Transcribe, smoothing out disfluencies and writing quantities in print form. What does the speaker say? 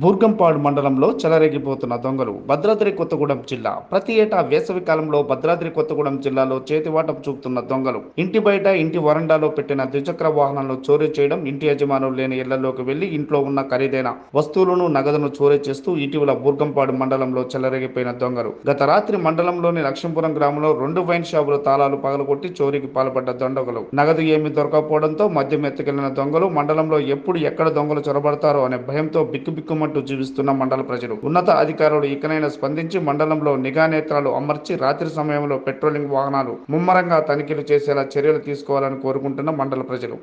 బూర్గంపాడు మండలంలో చెలరేగిపోతున్న దొంగలు. భద్రాద్రి కొత్తగూడెం జిల్లా. ప్రతి ఏటా వేసవి కాలంలో భద్రాద్రి కొత్తగూడెం జిల్లాలో చేతివాటం చూపుతున్న దొంగలు ఇంటి బయట, ఇంటి వరండాలో పెట్టిన ద్విచక్ర వాహనాలను చోరీ చేయడం, ఇంటి యజమానులు లేని ఇళ్లలోకి వెళ్లి ఇంట్లో ఉన్న ఖరీదైన వస్తువులను, నగదును చోరీ చేస్తూ ఇటీవల బూర్గంపాడు మండలంలో చెలరేగిపోయిన దొంగలు. గత రాత్రి మండలంలోని లక్ష్మీపురం గ్రామంలో 2 వైన్ షాపుల తాళాలు పగలగొట్టి చోరీకి పాల్పడ్డ దొంగలు. నగదు ఏమీ దొరకకపోవడంతో మద్యం ఎత్తుకెళ్లిన దొంగలు మండలంలో ఎప్పుడు ఎక్కడ దొంగలు చొరబడతారో అనే భయంతో బిక్కుబిక్కుమంటూ జీవిస్తున్న మండల ప్రజలు. ఉన్నత అధికారులు ఇకనైనా స్పందించి మండలంలో నిఘా నేత్రాలు అమర్చి రాత్రి సమయంలో పెట్రోలింగ్ వాహనాలు ముమ్మరంగా తనిఖీలు చేసేలా చర్యలు తీసుకోవాలని కోరుకుంటున్న మండల ప్రజలు.